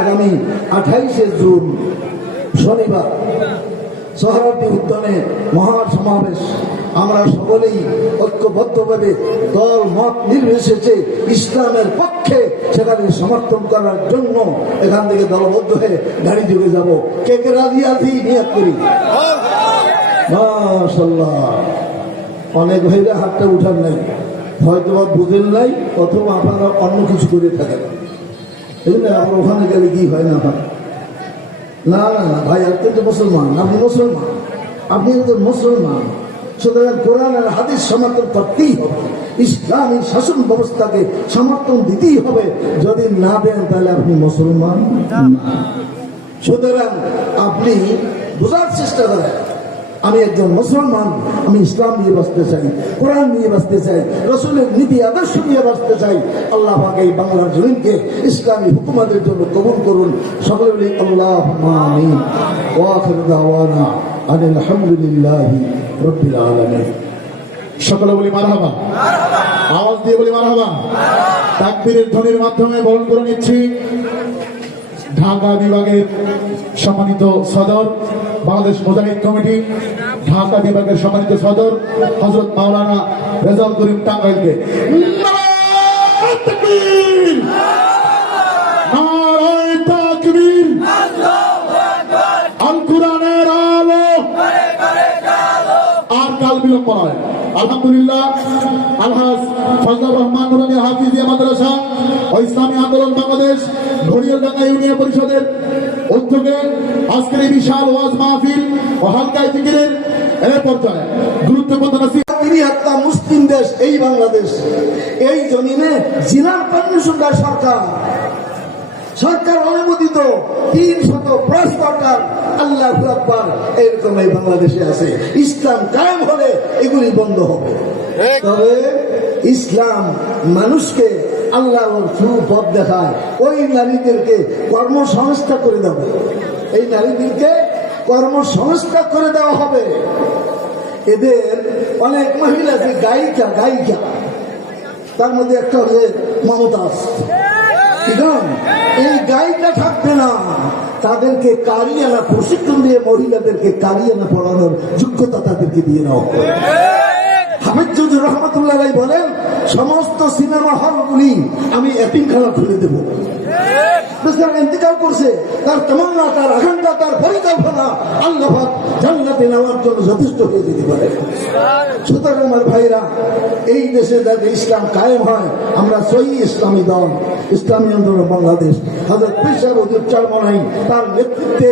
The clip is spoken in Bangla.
আগামী আঠাইশে জুন, শনিবার সহরাটি উদ্যানে মহা সমাবেশ আমরা সকলেই ঐক্যবদ্ধভাবে দল, মত নির্বিশেষে ইসলামের পক্ষে সেখানে সমর্থন করার জন্য এখান থেকে দলবদ্ধ হয়ে গাড়ি যুগে যাব। কে কে রাজি আছি? নিয়াত করি। অনেক ভাইরা হাতটা উঠার নাই। হয়তো বা বুঝেন নাই, অথবা আপনারা অন্য কিছু করে থাকেন। না আবার ওখানে গেলে কি হয় না হয়? না না না, ভাই, আপনি তো মুসলমান, আপনি মুসলমান, আপনি তো মুসলমান। সুতরাং কোরআন আর হাদিস সমর্থন করতেই হবে। ইসলামী শাসন ব্যবস্থাকে সমর্থন দিতেই হবে। যদি না দেন, তাহলে আপনি মুসলমান সুতরাং আপনি বোঝার চেষ্টা করেন। আমি একজন মুসলমান, আমি ইসলাম নিয়ে বাঁচতে চাই, কোরআন নিয়ে বাঁচতে চাই, রসুলের নীতি, আদর্শ নিয়ে বাঁচতে চাই। আল্লাহ পাক এই বাংলার জমিনকে ইসলামী হুকুমাতের জন্য কবুল করুন। সকলে বলি আল্লাহ আওয়াজ দিয়ে বলি, মারহাবা। তাকবীরের ধ্বনির মাধ্যমে বরণ করে নিচ্ছি। ঢাকা বিভাগের সম্মানিত সদর, বাংলাদেশ মোজাহিদ কমিটি, ঢাকা বিভাগের সম্মানিত সদর হজরত মাওলানা রেজাল করিম টাঙ্গাইলকে। আর কাল বিলম্ব নয়। আলহামদুলিল্লাহ, আলহাজ রহমান হাফিজিয়া মাদ্রাসা ও ইসলামী আন্দোলন বাংলাদেশ ঘড়িয়ালডাঙ্গা ইউনিয়ন পরিষদের উদ্যোগে আজকের এই বিশাল ওয়াজ মাহফিল ও হালকায় ফিকিরের পর্যায়ে গুরুত্বপূর্ণ একটা মুসলিম দেশ, এই বাংলাদেশ। এই জমিনে পারমিশনদার সরকার। সরকার অনুমোদিত তিন এরকম এই বাংলাদেশে আছে। ইসলাম কায়েম হলে এগুলি বন্ধ হবে। তবে ইসলাম মানুষকে আল্লাহর থ্রু পথ দেখায়। ওই নারীদেরকে কর্মসংস্থা করে দেবে। এই নারীদেরকে কর্মসংস্থা করে দেওয়া হবে। এদের অনেক মহিলা আছে গায়িকা গায়িকা তার মধ্যে একটা হচ্ছে মমতাজ। কি এই তাদেরকে কারিয়ানা প্রশিক্ষণ দিয়ে মহিলাদেরকে কারিয়ানা পড়ানোর যোগ্যতা তাদেরকে দিয়ে নেওয়া হামিদুর রহমতুল্লাহ বলেন, সমস্ত সিনেমা হলগুলি আমি এতিমখানা খুলে দেবো। করছে। তার যথেষ্ট পারে। ভাইরা এই দেশে ইসলাম কায়েম হয়, আমরা সহি ইসলামী দল, ইসলামী আন্দোলন বাংলাদেশ হাজর পেশা উচ্চার মনাই তার নেতৃত্বে